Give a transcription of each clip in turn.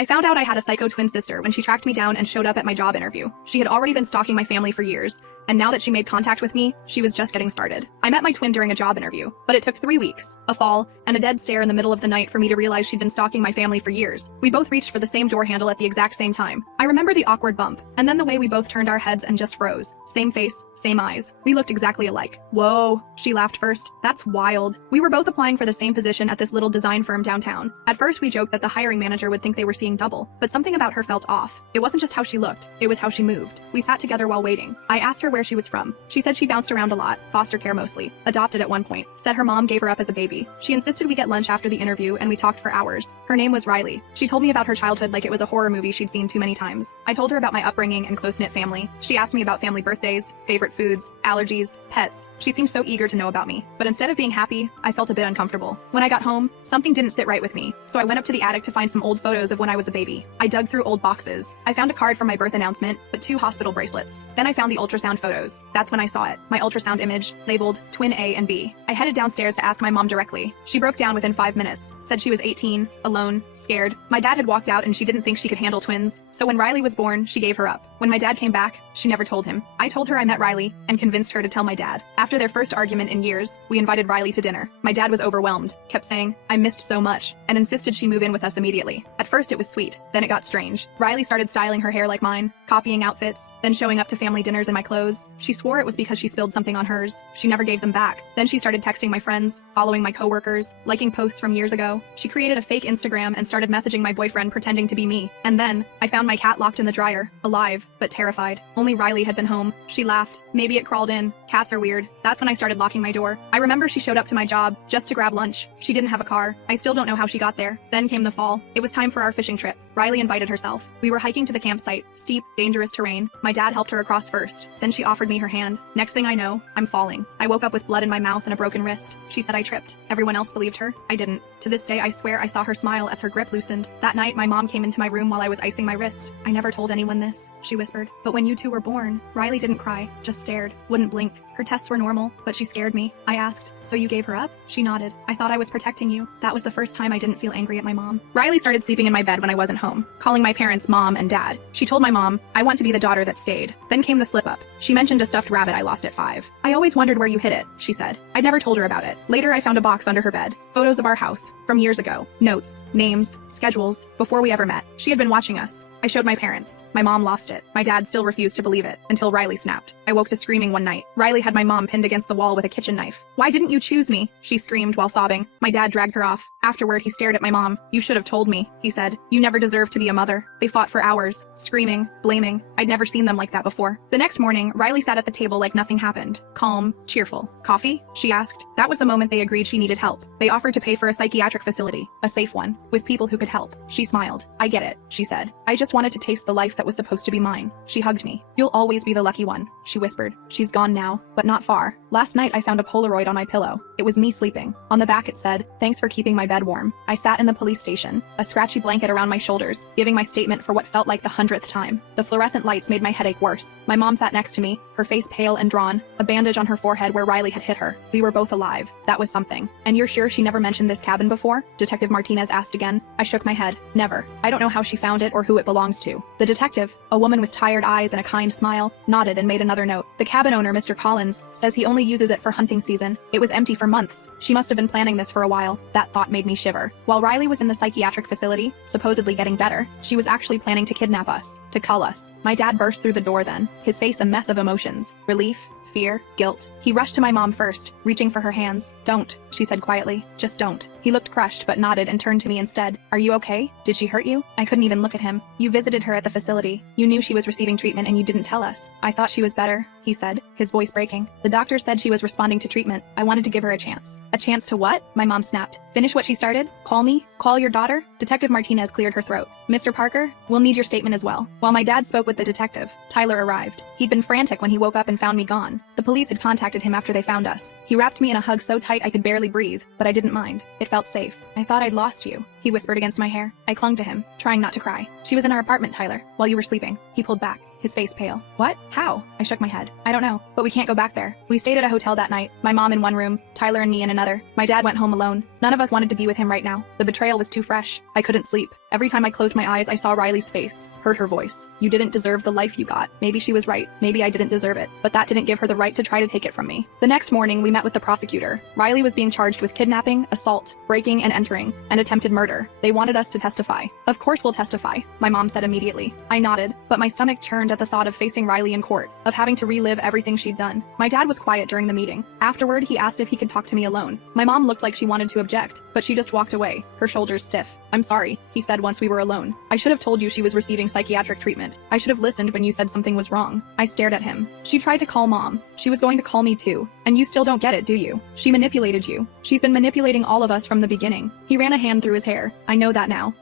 I found out I had a psycho twin sister when she tracked me down and showed up at my job interview. She had already been stalking my family for years, and now that she made contact with me, she was just getting started. I met my twin during a job interview, but it took 3 weeks, a fall, and a dead stare in the middle of the night for me to realize she'd been stalking my family for years. We both reached for the same door handle at the exact same time. I remember the awkward bump, and then the way we both turned our heads and just froze. Same face, same eyes. We looked exactly alike. Whoa, she laughed first. That's wild. We were both applying for the same position at this little design firm downtown. At first, we joked that the hiring manager would think they were seeing double, but something about her felt off. It wasn't just how she looked, it was how she moved. We sat together while waiting. I asked her where she was from. She said she bounced around a lot, foster care mostly, adopted at one point, said her mom gave her up as a baby. She insisted we get lunch after the interview and we talked for hours. Her name was Riley. She told me about her childhood like it was a horror movie she'd seen too many times. I told her about my upbringing and close-knit family. She asked me about family birthdays, favorite foods, allergies, pets. She seemed so eager to know about me. But instead of being happy, I felt a bit uncomfortable. When I got home, something didn't sit right with me, so I went up to the attic to find some old photos of when I was a baby. I dug through old boxes. I found a card from my birth announcement, but 2 hospital bracelets. Then I found the ultrasound photos. That's when I saw it. My ultrasound image, labeled twin A and B. I headed downstairs to ask my mom directly. She broke down within 5 minutes, said she was 18, alone, scared. My dad had walked out and she didn't think she could handle twins, so when Riley was born, she gave her up. When my dad came back, she never told him. I told her I met Riley and convinced her to tell my dad. After their first argument in years, we invited Riley to dinner. My dad was overwhelmed, kept saying, I missed so much, and insisted she move in with us immediately. At first it was sweet, then it got strange. Riley started styling her hair like mine, copying outfits, then showing up to family dinners in my clothes. She swore it was because she spilled something on hers. She never gave them back. Then she started texting my friends, following my coworkers, liking posts from years ago. She created a fake Instagram and started messaging my boyfriend pretending to be me. And then, I found my cat locked in the dryer, alive, but terrified. Only Riley had been home. She laughed. Maybe it crawled in. Cats are weird. That's when I started locking my door. I remember she showed up to my job, just to grab lunch. She didn't have a car. I still don't know how she got there. Then came the fall. It was time for our fishing trip. Riley invited herself. We were hiking to the campsite, steep, dangerous terrain. My dad helped her across first. Then she offered me her hand. Next thing I know, I'm falling. I woke up with blood in my mouth and a broken wrist. She said I tripped. Everyone else believed her. I didn't. To this day, I swear I saw her smile as her grip loosened. That night, my mom came into my room while I was icing my wrist. I never told anyone this, she whispered. But when you two were born, Riley didn't cry, just stared, wouldn't blink. Her tests were normal, but she scared me. I asked, so you gave her up? She nodded. I thought I was protecting you. That was the first time I didn't feel angry at my mom. Riley started sleeping in my bed when I wasn't home, calling my parents mom and dad. She told my mom, I want to be the daughter that stayed. Then came the slip up. She mentioned a stuffed rabbit I lost at 5. I always wondered where you hid it, she said. I'd never told her about it. Later, I found a box under her bed. Photos of our house, from years ago. Notes, names, schedules, before we ever met. She had been watching us. I showed my parents. My mom lost it. My dad still refused to believe it, until Riley snapped. I woke to screaming one night. Riley had my mom pinned against the wall with a kitchen knife. Why didn't you choose me? She screamed while sobbing. My dad dragged her off. Afterward, he stared at my mom. You should have told me, he said. You never deserved to be a mother. They fought for hours, screaming, blaming. I'd never seen them like that before. The next morning, Riley sat at the table like nothing happened. Calm, cheerful. Coffee? She asked. That was the moment they agreed she needed help. They offered to pay for a psychiatric facility, a safe one, with people who could help. She smiled. I get it, she said. I just wanted to taste the life that was supposed to be mine. She hugged me. You'll always be the lucky one, she whispered. She's gone now, but not far. Last night I found a Polaroid on my pillow. It was me sleeping. On the back it said, thanks for keeping my bed warm. I sat in the police station, a scratchy blanket around my shoulders, giving my statement for what felt like the 100th time. The fluorescent lights made my headache worse. My mom sat next to me, her face pale and drawn, a bandage on her forehead where Riley had hit her. We were both alive. That was something. And you're sure she never mentioned this cabin before? Detective Martinez asked again. I shook my head. Never. I don't know how she found it or who it belongs to. The detective, a woman with tired eyes and a kind smile, nodded and made another note. The cabin owner, Mr. Collins, says he only uses it for hunting season. It was empty for months. She must have been planning this for a while. That thought made me shiver. While Riley was in the psychiatric facility, supposedly getting better, she was actually planning to kidnap us, to cull us. My dad burst through the door then, his face a mess of emotions. Relief, fear, guilt. He rushed to my mom first, reaching for her hands. Don't, she said quietly. Just don't. He looked crushed but nodded and turned to me instead. Are you okay? Did she hurt you? I couldn't even look at him. You visited her at the facility. You knew she was receiving treatment and you didn't tell us. I thought she was better, he said, his voice breaking. The doctor said she was responding to treatment. I wanted to give her a chance. A chance to what? My mom snapped. Finish what she started? Call me? Call your daughter? Detective Martinez cleared her throat. Mr. Parker, we'll need your statement as well. While my dad spoke with the detective, Tyler arrived. He'd been frantic when he woke up and found me gone. The police had contacted him after they found us. He wrapped me in a hug so tight I could barely breathe, but I didn't mind. It felt safe. I thought I'd lost you, he whispered against my hair. I clung to him, trying not to cry. She was in our apartment, Tyler, while you were sleeping. He pulled back, his face pale. What? How? I shook my head. I don't know, but we can't go back there. We stayed at a hotel that night, my mom in one room, Tyler and me in another. My dad went home alone. None of us wanted to be with him right now. The betrayal was too fresh. I couldn't sleep. Every time I closed my eyes, I saw Riley's face, heard her voice. You didn't deserve the life you got. Maybe she was right. Maybe I didn't deserve it, but that didn't give her the right to try to take it from me. The next morning, we met with the prosecutor. Riley was being charged with kidnapping, assault, breaking and entering, and attempted murder. They wanted us to testify. Of course we'll testify, my mom said immediately. I nodded, but my stomach churned at the thought of facing Riley in court, of having to relive everything she'd done. My dad was quiet during the meeting. Afterward, he asked if he could talk to me alone. My mom looked like she wanted to object, but she just walked away, her shoulders stiff. I'm sorry, he said once we were alone. I should have told you she was receiving psychiatric treatment. I should have listened when you said something was wrong. I stared at him. She tried to call Mom. She was going to call me too. And you still don't get it, do you? She manipulated you. She's been manipulating all of us from the beginning. He ran a hand through his hair. I know that now.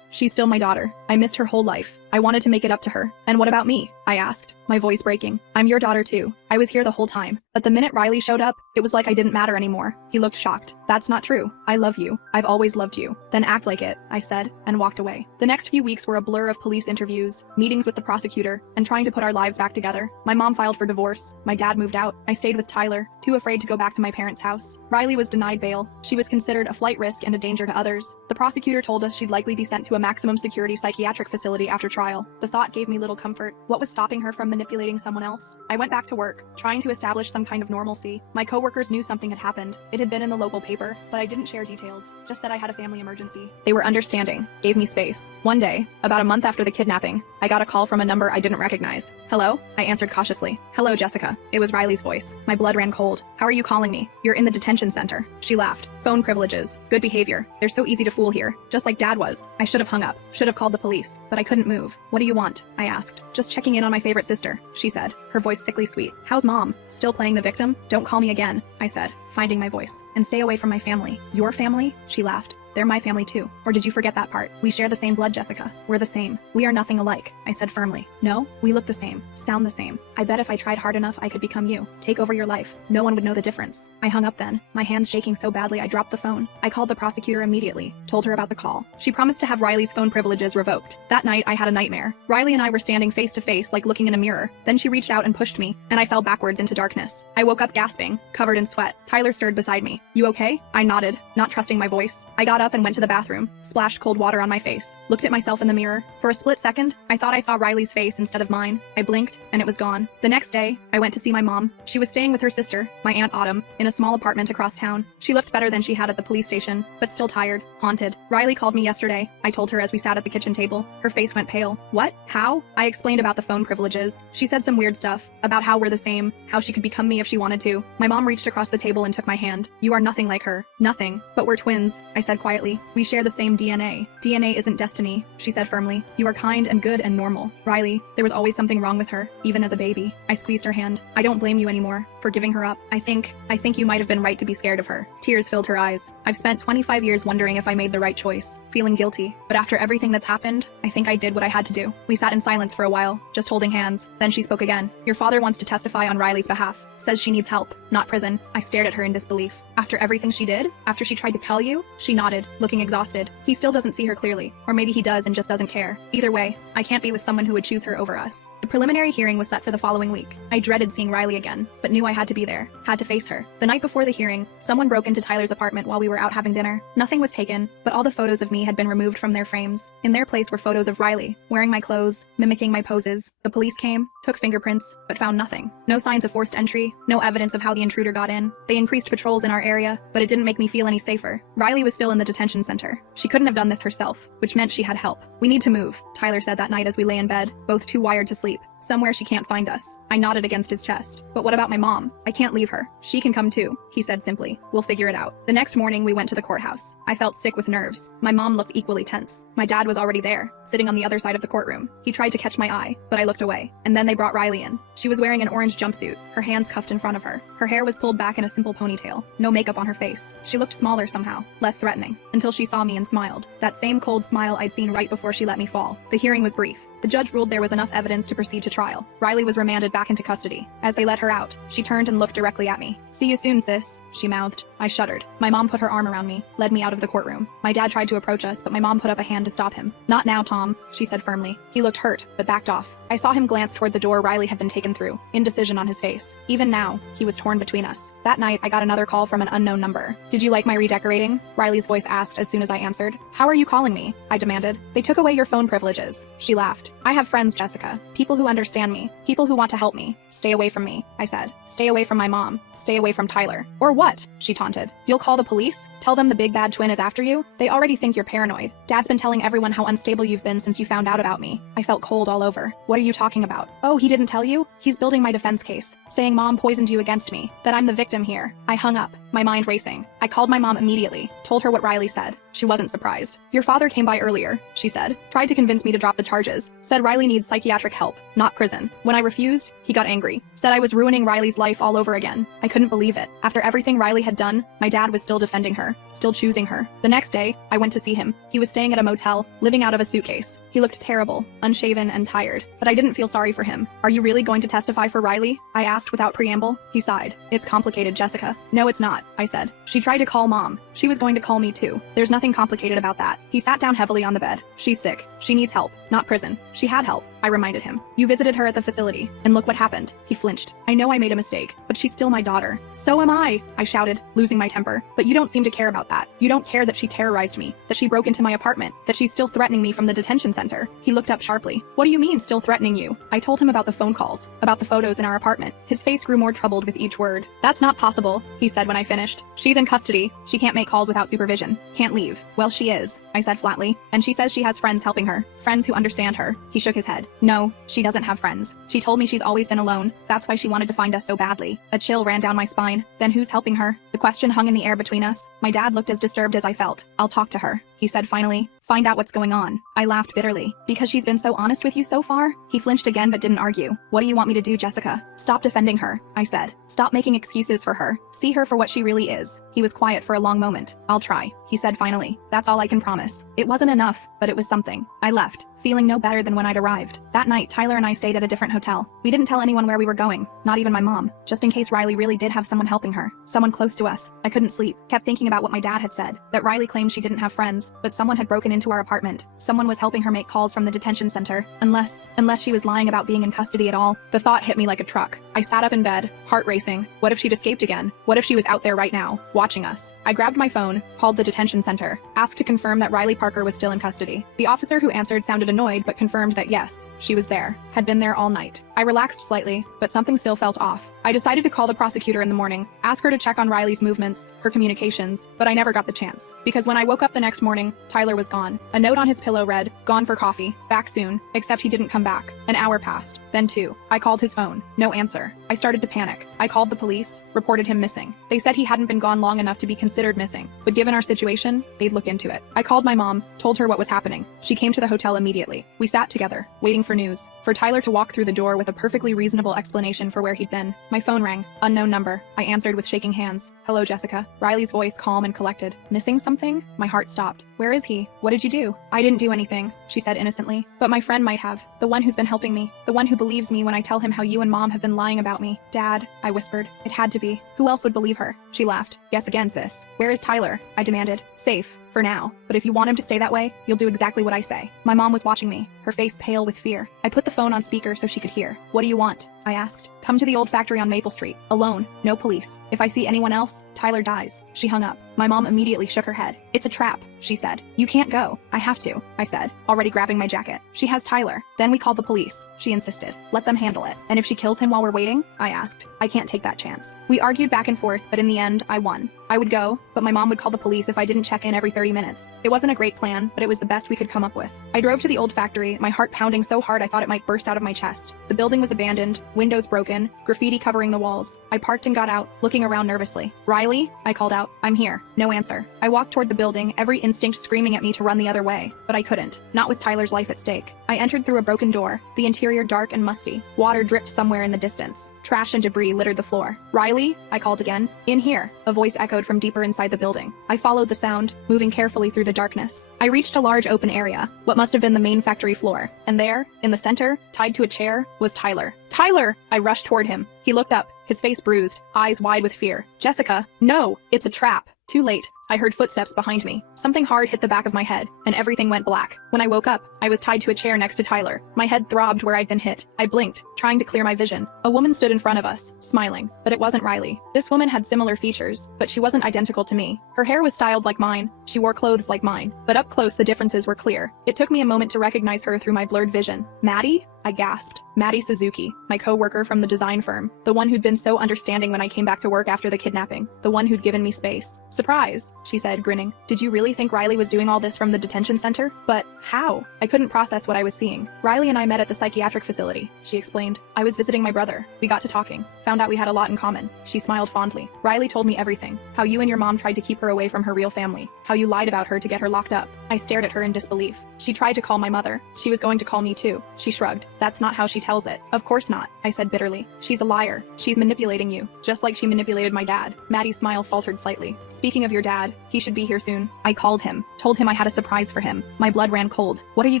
She's still my daughter. I missed her whole life. I wanted to make it up to her. And what about me? I asked, my voice breaking. I'm your daughter too. I was here the whole time. But the minute Riley showed up, it was like I didn't matter anymore. He looked shocked. That's not true. I love you. I've always loved you. Then act like it, I said, and walked away. The next few weeks were a blur of police interviews, meetings with the prosecutor, and trying to put our lives back together. My mom filed for divorce. My dad moved out. I stayed with Tyler, too afraid to go back to my parents' house. Riley was denied bail. She was considered a flight risk and a danger to others. The prosecutor told us she'd likely be sent to a maximum security psychiatric facility after trial. The thought gave me little comfort. What was stopping her from manipulating someone else? I went back to work, trying to establish some kind of normalcy. My coworkers knew something had happened. It had been in the local paper, but I didn't share details, just said I had a family emergency. They were understanding, gave me space. One day, about a month after the kidnapping, I got a call from a number I didn't recognize. Hello? I answered cautiously. Hello, Jessica. It was Riley's voice. My blood ran cold. How are you calling me? You're in the detention center. She laughed. Phone privileges. Good behavior. They're so easy to fool here. Just like Dad was. I should have hung up. Should have called the police. But I couldn't move. What do you want? I asked. Just checking in on my favorite sister, she said, her voice sickly sweet. How's Mom? Still playing the victim? Don't call me again, I said, finding my voice. And stay away from my family. Your family? She laughed. They're my family too. Or did you forget that part? We share the same blood, Jessica. We're the same. We are nothing alike, I said firmly. No, we look the same, sound the same. I bet if I tried hard enough, I could become you. Take over your life. No one would know the difference. I hung up then, my hands shaking so badly I dropped the phone. I called the prosecutor immediately, told her about the call. She promised to have Riley's phone privileges revoked. That night, I had a nightmare. Riley and I were standing face to face, like looking in a mirror. Then she reached out and pushed me, and I fell backwards into darkness. I woke up gasping, covered in sweat. Tyler stirred beside me. You okay? I nodded, not trusting my voice. I got up and went to the bathroom, splashed cold water on my face, looked at myself in the mirror. For a split second, I thought I saw Riley's face instead of mine. I blinked, and it was gone. The next day, I went to see my mom. She was staying with her sister, my Aunt Autumn, in a small apartment across town. She looked better than she had at the police station, but still tired, haunted. Riley called me yesterday, I told her as we sat at the kitchen table. Her face went pale. What? How? I explained about the phone privileges. She said some weird stuff, about how we're the same, how she could become me if she wanted to. My mom reached across the table and took my hand. You are nothing like her. Nothing. But we're twins, I said quietly. We share the same DNA. DNA isn't destiny, she said firmly. You are kind and good and normal. Riley, there was always something wrong with her, even as a baby. I squeezed her hand. I don't blame you anymore for giving her up. I think you might have been right to be scared of her. Tears filled her eyes. I've spent 25 years wondering if I made the right choice, feeling guilty. But after everything that's happened, I think I did what I had to do. We sat in silence for a while, just holding hands. Then she spoke again. Your father wants to testify on Riley's behalf. Says she needs help, not prison. I stared at her in disbelief. After everything she did? After she tried to kill you? She nodded, looking exhausted. He still doesn't see her clearly. Or maybe he does and just doesn't care. Either way, I can't be with someone who would choose her over us. The preliminary hearing was set for the following week. I dreaded seeing Riley again, but knew I had to be there, had to face her. The night before the hearing, someone broke into Tyler's apartment while we were out having dinner. Nothing was taken, but all the photos of me had been removed from their frames. In their place were photos of Riley, wearing my clothes, mimicking my poses. The police came, took fingerprints, but found nothing. No signs of forced entry, no evidence of how the intruder got in. They increased patrols in our area, but it didn't make me feel any safer. Riley was still in the detention center. She couldn't have done this herself, which meant she had help. We need to move, Tyler said that night as we lay in bed, both too wired to sleep. Somewhere she can't find us. I nodded against his chest. But what about my mom? I can't leave her. She can come too, he said simply. We'll figure it out. The next morning we went to the courthouse. I felt sick with nerves. My mom looked equally tense. My dad was already there, sitting on the other side of the courtroom. He tried to catch my eye, but I looked away. And then they brought Riley in. She was wearing an orange jumpsuit, her hands cuffed in front of her. Her hair was pulled back in a simple ponytail. No makeup on her face. She looked smaller somehow, less threatening, until she saw me and smiled. That same cold smile I'd seen right before she let me fall. The hearing was brief. The judge ruled there was enough evidence to proceed to to trial. Riley was remanded back into custody. As they let her out, she turned and looked directly at me. "See you soon, sis," she mouthed. I shuddered. My mom put her arm around me, led me out of the courtroom. My dad tried to approach us, but my mom put up a hand to stop him. "Not now, Tom," she said firmly. He looked hurt, but backed off. I saw him glance toward the door Riley had been taken through, indecision on his face. Even now, he was torn between us. That night, I got another call from an unknown number. "Did you like my redecorating?" Riley's voice asked as soon as I answered. "How are you calling me?" I demanded. "They took away your phone privileges." She laughed. "I have friends, Jessica. People who understand me. People who want to help me. Stay away from me," I said. "Stay away from my mom. Stay away from Tyler." "Or what?" she taunted. "You'll call the police? Tell them the big bad twin is after you? They already think you're paranoid. Dad's been telling everyone how unstable you've been since you found out about me." I felt cold all over. "What are you talking about?" "Oh, he didn't tell you? He's building my defense case, saying Mom poisoned you against me, that I'm the victim here." I hung up, my mind racing. I called my mom immediately, told her what Riley said. She wasn't surprised. "Your father came by earlier," she said. "Tried to convince me to drop the charges. Said Riley needs psychiatric help, not prison. When I refused, he got angry. Said I was ruining Riley's life all over again." I couldn't believe it. After everything Riley had done, my dad was still defending her, still choosing her. The next day, I went to see him. He was staying at a motel, living out of a suitcase. He looked terrible, unshaven and tired, but I didn't feel sorry for him. "Are you really going to testify for Riley?" I asked without preamble. He sighed. "It's complicated, Jessica." "No, it's not," I said. "She tried to call Mom. She was going to call me too. There's nothing complicated about that." He sat down heavily on the bed. "She's sick. She needs help, not prison." "She had help," I reminded him. "You visited her at the facility, and look what happened." He flinched. "I know I made a mistake, but she's still my daughter." "So am I," I shouted, losing my temper. "But you don't seem to care about that. You don't care that she terrorized me, that she broke into my apartment, that she's still threatening me from the detention center." He looked up sharply. "What do you mean, still threatening you?" I told him about the phone calls, about the photos in our apartment. His face grew more troubled with each word. "That's not possible," he said when I finished. "She's in custody. She can't make calls without supervision. Can't leave." "Well, she is," I said flatly. "And she says she has friends helping her. Friends who understand her." He shook his head. "No, she doesn't have friends. She told me she's always been alone. That's why she wanted to find us so badly." A chill ran down my spine. Then who's helping her? The question hung in the air between us. My dad looked as disturbed as I felt. "I'll talk to her," he said finally. "Find out what's going on." I laughed bitterly. "Because she's been so honest with you so far?" He flinched again but didn't argue. "What do you want me to do, Jessica?" "Stop defending her," I said. "Stop making excuses for her. See her for what she really is." He was quiet for a long moment. "I'll try," he said finally. "That's all I can promise." It wasn't enough, but it was something. I left, feeling no better than when I'd arrived. That night, Tyler and I stayed at a different hotel. We didn't tell anyone where we were going, not even my mom, just in case Riley really did have someone helping her, someone close to us. I couldn't sleep, kept thinking about what my dad had said, that Riley claimed she didn't have friends, but someone had broken into our apartment. Someone was helping her make calls from the detention center. Unless she was lying about being in custody at all. The thought hit me like a truck. I sat up in bed, heart racing. What if she'd escaped again? What if she was out there right now, watching us? I grabbed my phone, called the detention center, asked to confirm that Riley Parker was still in custody. The officer who answered sounded annoyed but confirmed that yes, she was there, had been there all night. I relaxed slightly, but something still felt off. I decided to call the prosecutor in the morning, ask her to check on Riley's movements, her communications, but I never got the chance. Because when I woke up the next morning, Tyler was gone. A note on his pillow read, "Gone for coffee, back soon," except he didn't come back. An hour passed, then 2. I called his phone, no answer. I started to panic. I called the police, reported him missing. They said he hadn't been gone long enough to be considered missing, but given our situation, they'd look into it. I called my mom, told her what was happening. She came to the hotel immediately. We sat together, waiting for news, for Tyler to walk through the door with a perfectly reasonable explanation for where he'd been. My phone rang, unknown number. I answered with shaking hands. "Hello, Jessica." Riley's voice calm and collected. "Missing something?" My heart stopped. "Where is he? What did you do?" "I didn't do anything," she said innocently. "But my friend might have. The one who's been helping me. The one who believes me when I tell him how you and Mom have been lying about me." "Dad," I whispered. "It had to be. Who else would believe her?" She laughed. "Guess again, sis." "Where is Tyler?" I demanded. "Safe. For now. But if you want him to stay that way, you'll do exactly what I say." My mom was watching me, her face pale with fear. I put the phone on speaker so she could hear. "What do you want?" I asked. "Come to the old factory on Maple Street. Alone. No police. If I see anyone else, Tyler dies." She hung up. My mom immediately shook her head. "It's a trap," she said. "You can't go." "I have to," I said, already grabbing my jacket. "She has Tyler." Then we called the police. She insisted. "Let them handle it." "And if she kills him while we're waiting?" I asked. "I can't take that chance." We argued back and forth, but in the end, I won. I would go, but my mom would call the police if I didn't check in every 30 minutes. It wasn't a great plan, but it was the best we could come up with. I drove to the old factory, my heart pounding so hard I thought it might burst out of my chest. The building was abandoned, windows broken, graffiti covering the walls. I parked and got out, looking around nervously. "Riley?" I called out. "I'm here." No answer. I walked toward the building, every instinct screaming at me to run the other way, but I couldn't. Not with Tyler's life at stake. I entered through a broken door, the interior dark and musty. Water dripped somewhere in the distance. Trash and debris littered the floor. "Riley?" I called again. "In here," a voice echoed from deeper inside the building. I followed the sound, moving carefully through the darkness. I reached a large open area, what must have been the main factory floor. And there, in the center, tied to a chair, was Tyler. Tyler! I rushed toward him. He looked up, his face bruised, eyes wide with fear. Jessica, no, it's a trap. Too late. I heard footsteps behind me. Something hard hit the back of my head, and everything went black. When I woke up, I was tied to a chair next to Tyler. My head throbbed where I'd been hit. I blinked, trying to clear my vision. A woman stood in front of us, smiling, but it wasn't Riley. This woman had similar features, but she wasn't identical to me. Her hair was styled like mine. She wore clothes like mine, but up close the differences were clear. It took me a moment to recognize her through my blurred vision. Maddie? I gasped. Maddie Suzuki, my co-worker from the design firm. The one who'd been so understanding when I came back to work after the kidnapping. The one who'd given me space. Surprise, she said, grinning. Did you really think Riley was doing all this from the detention center? But how? I couldn't process what I was seeing. Riley and I met at the psychiatric facility, she explained. I was visiting my brother. We got to talking. Found out we had a lot in common. She smiled fondly. Riley told me everything. How you and your mom tried to keep her away from her real family. How you lied about her to get her locked up. I stared at her in disbelief. She tried to call my mother. She was going to call me too. She shrugged. That's not how she tells it. Of course not, I said bitterly. She's a liar. She's manipulating you, just like she manipulated my dad. Maddie's smile faltered slightly. Speaking of your dad, he should be here soon. I called him, told him I had a surprise for him. My blood ran cold. What are you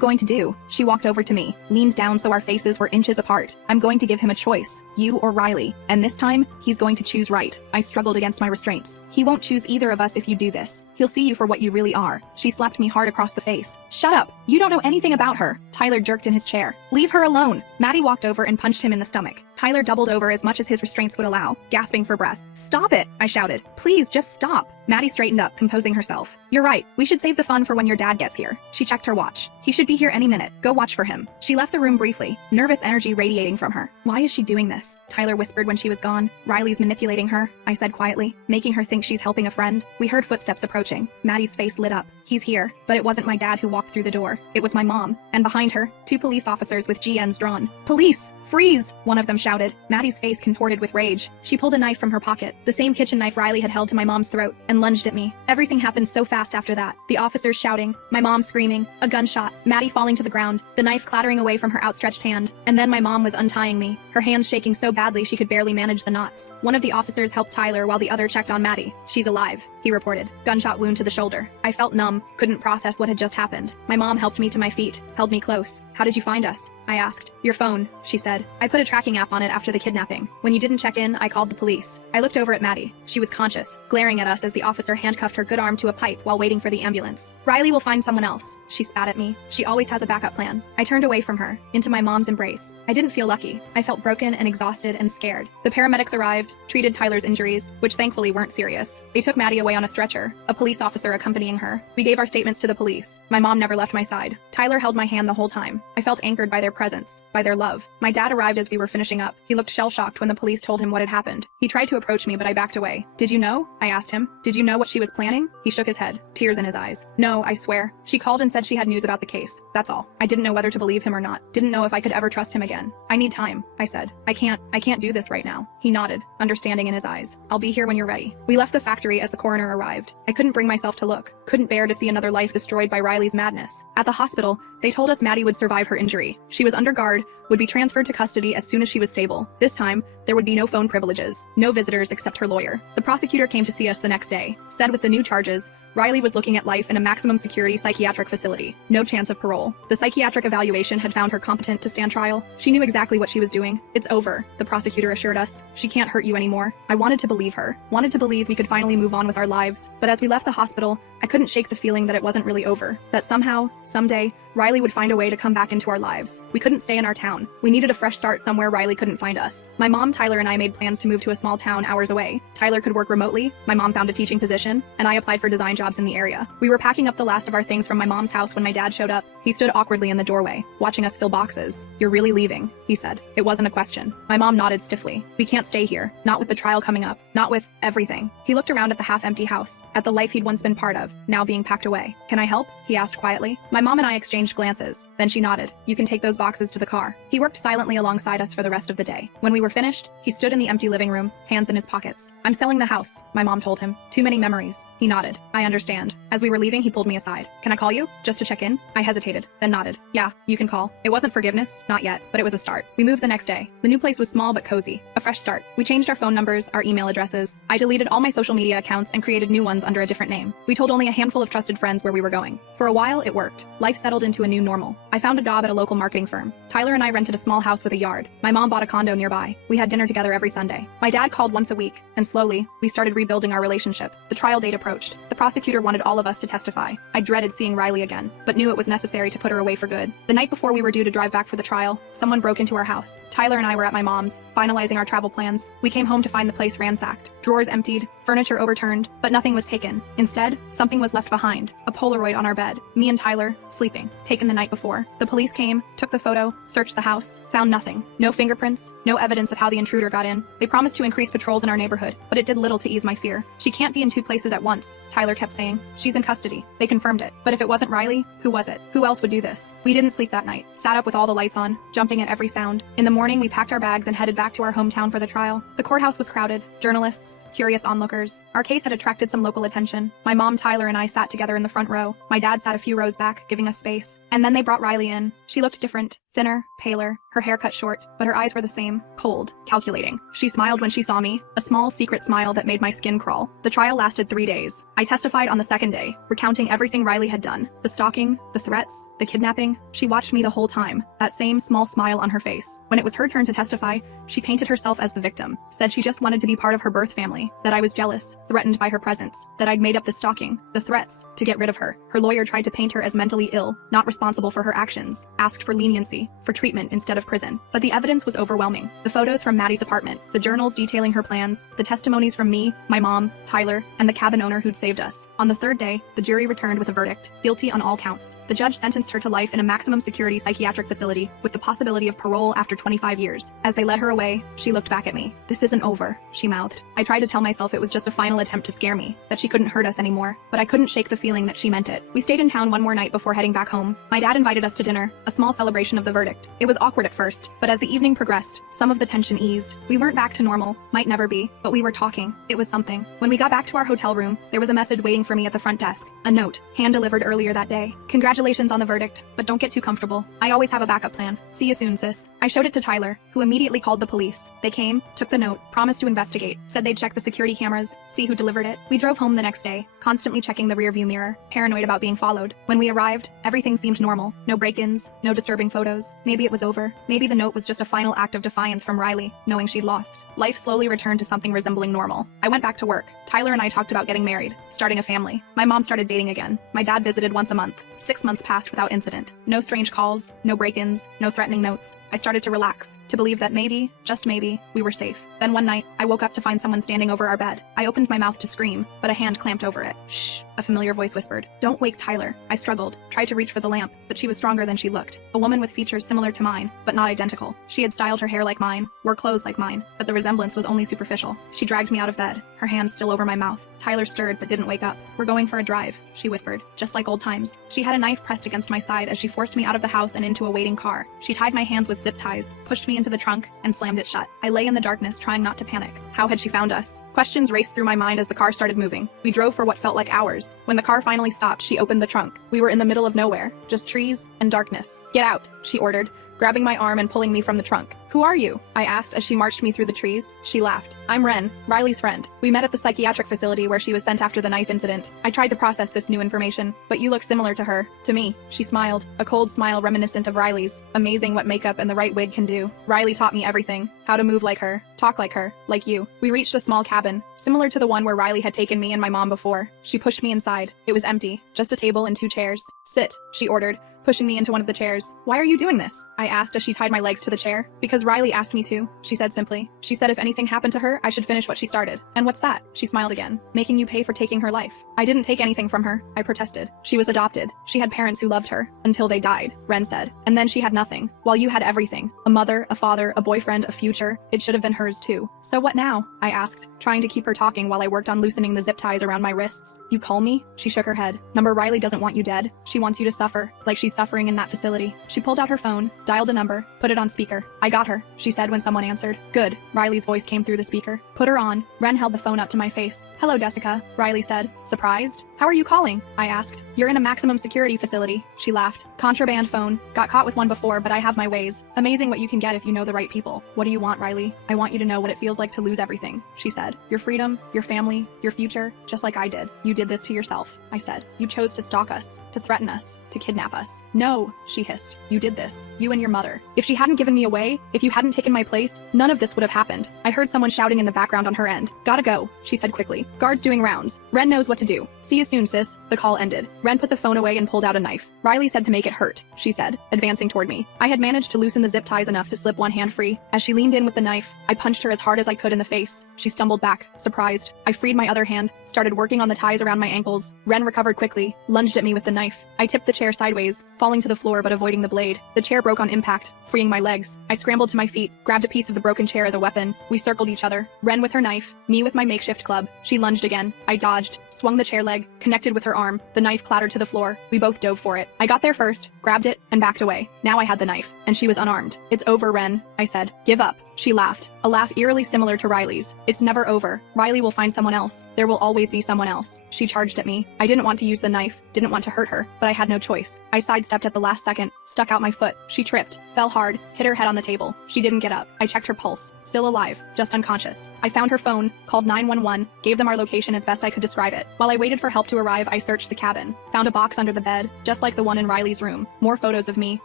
going to do? She walked over to me, leaned down so our faces were inches apart. I'm going to give him a choice, you or Riley. And this time, he's going to choose right. I struggled against my restraints. He won't choose either of us if you do this. He'll see you for what you really are. She slapped me hard across the face. Shut up! You don't know anything about her. Tyler jerked in his chair. Leave her alone! Maddie walked over and punched him in the stomach. Tyler doubled over as much as his restraints would allow, gasping for breath. Stop it! I shouted. Please, just stop! Maddie straightened up, composing herself. You're right. We should save the fun for when your dad gets here. She checked her watch. He should be here any minute. Go watch for him. She left the room briefly, nervous energy radiating from her. Why is she doing this? Tyler whispered when she was gone. Riley's manipulating her, I said quietly, making her think she's helping a friend. We heard footsteps approaching. Maddie's face lit up. He's here. But it wasn't my dad who walked through the door. It was my mom. And behind her, 2 police officers with GNs drawn. Police! Freeze! One of them shouted. Maddie's face contorted with rage. She pulled a knife from her pocket, the same kitchen knife Riley had held to my mom's throat, and lunged at me. Everything happened so fast after that. The officers shouting, my mom screaming, a gunshot, Maddie falling to the ground, the knife clattering away from her outstretched hand, and then my mom was untying me, her hands shaking so badly she could barely manage the knots. One of the officers helped Tyler while the other checked on Maddie. She's alive, he reported. Gunshot wound to the shoulder. I felt numb, couldn't process what had just happened. My mom helped me to my feet, held me close. How did you find us? I asked. Your phone, she said. I put a tracking app on it after the kidnapping. When you didn't check in, I called the police. I looked over at Maddie. She was conscious, glaring at us as the officer handcuffed her good arm to a pipe while waiting for the ambulance. Riley will find someone else. She spat at me. She always has a backup plan. I turned away from her, into my mom's embrace. I didn't feel lucky. I felt broken and exhausted and scared. The paramedics arrived, treated Tyler's injuries, which thankfully weren't serious. They took Maddie away on a stretcher, a police officer accompanying her. We gave our statements to the police. My mom never left my side. Tyler held my hand the whole time. I felt anchored by their presence, by their love. My dad arrived as we were finishing up. He looked shell-shocked when the police told him what had happened. He tried to approach me, but I backed away. Did you know? I asked him. Did you know what she was planning? He shook his head, tears in his eyes. No, I swear. She called and said she had news about the case. That's all. I didn't know whether to believe him or not. Didn't know if I could ever trust him again. I need time, I said. I can't do this right now. He nodded, understanding in his eyes. I'll be here when you're ready. We left the factory as the coroner arrived. I couldn't bring myself to look. Couldn't bear to see another life destroyed by Riley's madness. At the hospital, they told us Maddie would survive her injury. She was under guard, would be transferred to custody as soon as she was stable. This time, there would be no phone privileges, no visitors except her lawyer. The prosecutor came to see us the next day, said with the new charges, Riley was looking at life in a maximum security psychiatric facility. No chance of parole. The psychiatric evaluation had found her competent to stand trial. She knew exactly what she was doing. It's over, the prosecutor assured us. She can't hurt you anymore. I wanted to believe her. Wanted to believe we could finally move on with our lives. But as we left the hospital, I couldn't shake the feeling that it wasn't really over. That somehow, someday, Riley would find a way to come back into our lives. We couldn't stay in our town. We needed a fresh start somewhere Riley couldn't find us. My mom, Tyler, and I made plans to move to a small town hours away. Tyler could work remotely, my mom found a teaching position, and I applied for design jobs in the area. We were packing up the last of our things from my mom's house when my dad showed up. He stood awkwardly in the doorway, watching us fill boxes. You're really leaving, he said. It wasn't a question. My mom nodded stiffly. We can't stay here. Not with the trial coming up. Not with everything. He looked around at the half-empty house, at the life he'd once been part of, now being packed away. Can I help? He asked quietly. My mom and I exchanged glances. Then she nodded. You can take those boxes to the car. He worked silently alongside us for the rest of the day. When we were finished, he stood in the empty living room, hands in his pockets. I'm selling the house, my mom told him. Too many memories. He nodded. I understand. As we were leaving, he pulled me aside. Can I call you? Just to check in? I hesitated. hesitated, then nodded. Yeah, you can call. It wasn't forgiveness, not yet, but it was a start. We moved the next day. The new place was small but cozy. A fresh start. We changed our phone numbers, our email addresses. I deleted all my social media accounts and created new ones under a different name. We told only a handful of trusted friends where we were going. For a while, it worked. Life settled into a new normal. I found a job at a local marketing firm. Tyler and I rented a small house with a yard. My mom bought a condo nearby. We had dinner together every Sunday. My dad called once a week, and slowly, we started rebuilding our relationship. The trial date approached. The prosecutor wanted all of us to testify. I dreaded seeing Riley again, but knew it was necessary to put her away for good. The night before we were due to drive back for the trial, someone broke into our house. Tyler and I were at my mom's, finalizing our travel plans. We came home to find the place ransacked. Drawers emptied, furniture overturned, but nothing was taken. Instead, something was left behind. A Polaroid on our bed. Me and Tyler, sleeping, taken the night before. The police came, took the photo, searched the house, found nothing. No fingerprints, no evidence of how the intruder got in. They promised to increase patrols in our neighborhood, but it did little to ease my fear. She can't be in two places at once, Tyler kept saying. She's in custody. They confirmed it. But if it wasn't Riley, who was it? Who else would do this? We didn't sleep that night, sat up with all the lights on, jumping at every sound. In the morning, we packed our bags and headed back to our hometown for the trial. The courthouse was crowded, journalists, curious onlookers. Our case had attracted some local attention. My mom, Tyler, and I sat together in the front row. My dad sat a few rows back, giving us space. And then they brought Riley in. She looked different, thinner, paler, her hair cut short, but her eyes were the same, cold, calculating. She smiled when she saw me, a small secret smile that made my skin crawl. The trial lasted 3 days. I testified on the second day, recounting everything Riley had done. The stalking, the threats, the kidnapping. She watched me the whole time, that same small smile on her face. When it was her turn to testify, she painted herself as the victim, said she just wanted to be part of her birth family, that I was jealous, threatened by her presence, that I'd made up the stalking, the threats, to get rid of her. Her lawyer tried to paint her as mentally ill, not responsible for her actions, asked for leniency, for treatment instead of prison. But the evidence was overwhelming. The photos from Maddie's apartment, the journals detailing her plans, the testimonies from me, my mom, Tyler, and the cabin owner who'd saved us. On the third day, the jury returned with a verdict, guilty on all counts. The judge sentenced her to life in a maximum security psychiatric facility with the possibility of parole after 25 years. As they led her away, she looked back at me. This isn't over, she mouthed. I tried to tell myself it was just a final attempt to scare me, that she couldn't hurt us anymore, but I couldn't shake the feeling that she meant it. We stayed in town one more night before heading back home. My dad invited us to dinner, a small celebration of the verdict. It was awkward at first, but as the evening progressed, some of the tension eased. We weren't back to normal, might never be, but we were talking. It was something. When we got back to our hotel room, there was a message waiting for me at the front desk. A note, hand-delivered earlier that day. Congratulations on the verdict, but don't get too comfortable. I always have a backup plan. See you soon, sis. I showed it to Tyler, who immediately called the police. They came, took the note, promised to investigate, said they'd check the security cameras, see who delivered it. We drove home the next day, constantly checking the rearview mirror, paranoid about being followed. When we arrived, everything seemed normal. No break-ins, no disturbing photos. Maybe it was over. Maybe the note was just a final act of defiance from Riley, knowing she'd lost. Life slowly returned to something resembling normal. I went back to work. Tyler and I talked about getting married, starting a family. My mom started dating again. My dad visited once a month. 6 months passed without incident. No strange calls, no break-ins, no threatening notes. I started to relax, to believe that maybe, just maybe, we were safe. Then one night, I woke up to find someone standing over our bed. I opened my mouth to scream, but a hand clamped over it. Shh, a familiar voice whispered. Don't wake Tyler. I struggled, tried to reach for the lamp, but she was stronger than she looked. A woman with features similar to mine, but not identical. She had styled her hair like mine, wore clothes like mine, but the resemblance was only superficial. She dragged me out of bed, her hand still over my mouth. Tyler stirred but didn't wake up. We're going for a drive, she whispered, just like old times. She had a knife pressed against my side as she forced me out of the house and into a waiting car. She tied my hands with zip ties, pushed me into the trunk, and slammed it shut. I lay in the darkness trying not to panic. How had she found us? Questions raced through my mind as the car started moving. We drove for what felt like hours. When the car finally stopped, she opened the trunk. We were in the middle of nowhere, just trees and darkness. Get out, she ordered, grabbing my arm and pulling me from the trunk. Who are you? I asked as she marched me through the trees. She laughed. I'm Ren, Riley's friend. We met at the psychiatric facility where she was sent after the knife incident. I tried to process this new information, but you look similar to her. To me. She smiled, a cold smile reminiscent of Riley's. Amazing what makeup and the right wig can do. Riley taught me everything. How to move like her, talk like you. We reached a small cabin, similar to the one where Riley had taken me and my mom before. She pushed me inside. It was empty, just a table and 2 chairs. Sit, she ordered, pushing me into one of the chairs. Why are you doing this? I asked as she tied my legs to the chair. Because Riley asked me to, she said simply. She said if anything happened to her, I should finish what she started. And what's that? She smiled again. Making you pay for taking her life. I didn't take anything from her, I protested. She was adopted. She had parents who loved her. Until they died, Ren said. And then she had nothing. While you had everything. A mother, a father, a boyfriend, a future. It should have been hers too. So what now? I asked, trying to keep her talking while I worked on loosening the zip ties around my wrists. You call me? She shook her head. Number Riley doesn't want you dead. She wants you to suffer. Like she's She's suffering in that facility. She pulled out her phone, dialed a number, put it on speaker. I got her, she said when someone answered. Good. Riley's voice came through the speaker. Put her on. Ren held the phone up to my face. Hello, Jessica, Riley said. Surprised? How are you calling? I asked. You're in a maximum security facility, she laughed. Contraband phone. Got caught with one before, but I have my ways. Amazing what you can get if you know the right people. What do you want, Riley? I want you to know what it feels like to lose everything, she said. Your freedom, your family, your future, just like I did. You did this to yourself, I said. You chose to stalk us, to threaten us, to kidnap us. No, she hissed. You did this. You and your mother. If she hadn't given me away, if you hadn't taken my place, none of this would have happened. I heard someone shouting in the background on her end. Gotta go, she said quickly. Guards doing rounds. Ren knows what to do. See you soon, sis. The call ended. Ren put the phone away and pulled out a knife. Riley said to make it hurt, she said, advancing toward me. I had managed to loosen the zip ties enough to slip one hand free. As she leaned in with the knife, I punched her as hard as I could in the face. She stumbled back, surprised. I freed my other hand, started working on the ties around my ankles. Ren recovered quickly, lunged at me with the knife. I tipped the chair sideways, falling to the floor but avoiding the blade. The chair broke on impact, freeing my legs. I scrambled to my feet, grabbed a piece of the broken chair as a weapon. We circled each other. Ren with her knife, me with my makeshift club. She lunged again. I dodged, swung the chair leg, connected with her arm. The knife clattered to the floor. We both dove for it. I got there first, grabbed it, and backed away. Now I had the knife, and she was unarmed. It's over, Ren, I said. Give up. She laughed, a laugh eerily similar to Riley's. It's never over. Riley will find someone else. There will always be someone else. She charged at me. I didn't want to use the knife, didn't want to hurt her, but I had no choice. I sidestepped at the last second, stuck out my foot. She tripped, fell hard, hit her head on the table. She didn't get up. I checked her pulse. Still alive, just unconscious. I found her phone, called 911, gave them our location as best I could describe it. While I waited for help to arrive, I searched the cabin. Found a box under the bed, just like the one in Riley's room. More photos of me,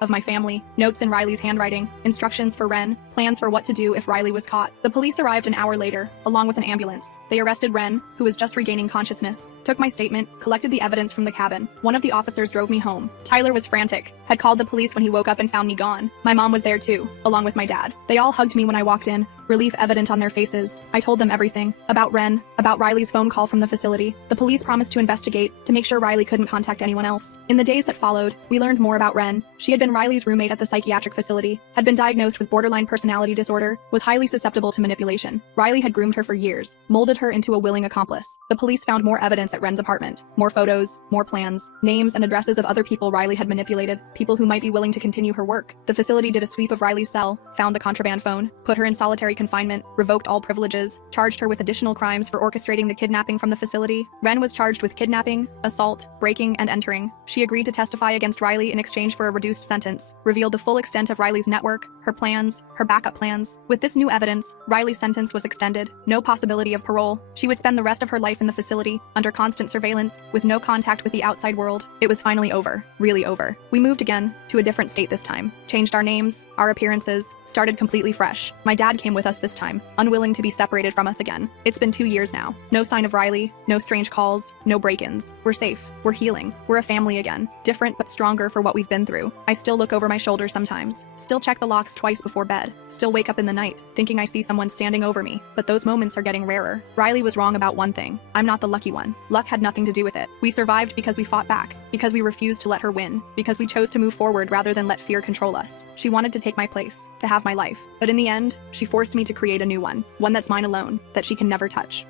of my family, notes in Riley's handwriting, instructions for Ren, plans for what to do if Riley was caught. The police arrived an hour later, along with an ambulance. They arrested Ren, who was just regaining consciousness, took my statement, collected the evidence from the cabin. One of the officers drove me home. Tyler was frantic, had called the police when he woke up and found me gone. My mom was there too, along with my dad. They all hugged me when I walked in, relief evident on their faces. I told them everything. About Ren, about Riley's phone call from the facility. The police promised to investigate, to make sure Riley couldn't contact anyone else. In the days that followed, we learned more about Ren. She had been Riley's roommate at the psychiatric facility, had been diagnosed with borderline personality disorder, was highly susceptible to manipulation. Riley had groomed her for years, molded her into a willing accomplice. The police found more evidence at Ren's apartment. More photos, more plans, names and addresses of other people Riley had manipulated, people who might be willing to continue her work. The facility did a sweep of Riley's cell, found the contraband phone, put her in solitary confinement, revoked all privileges, charged her with additional crimes for orchestrating the kidnapping from the facility. Ren was charged with kidnapping, assault, breaking, and entering. She agreed to testify against Riley in exchange for a reduced sentence, revealed the full extent of Riley's network, her plans, her backup plans. With this new evidence, Riley's sentence was extended, no possibility of parole. She would spend the rest of her life in the facility, under constant surveillance, with no contact with the outside world. It was finally over, really over. We moved again, to a different state this time, changed our names, our appearances, started completely fresh. My dad came with us this time, unwilling to be separated from us again. It's been 2 years now. No sign of Riley, no strange calls, no break-ins. We're safe, we're healing, we're a family again. Different but stronger for what we've been through. I still look over my shoulder sometimes, still check the locks twice before bed, still wake up in the night, thinking I see someone standing over me, but those moments are getting rarer. Riley was wrong about one thing. I'm not the lucky one. Luck had nothing to do with it. We survived because we fought back, because we refused to let her win, because we chose to move forward rather than let fear control us. She wanted to take my place, to have my life, but in the end, she forced me to create a new one that's mine alone, that she can never touch.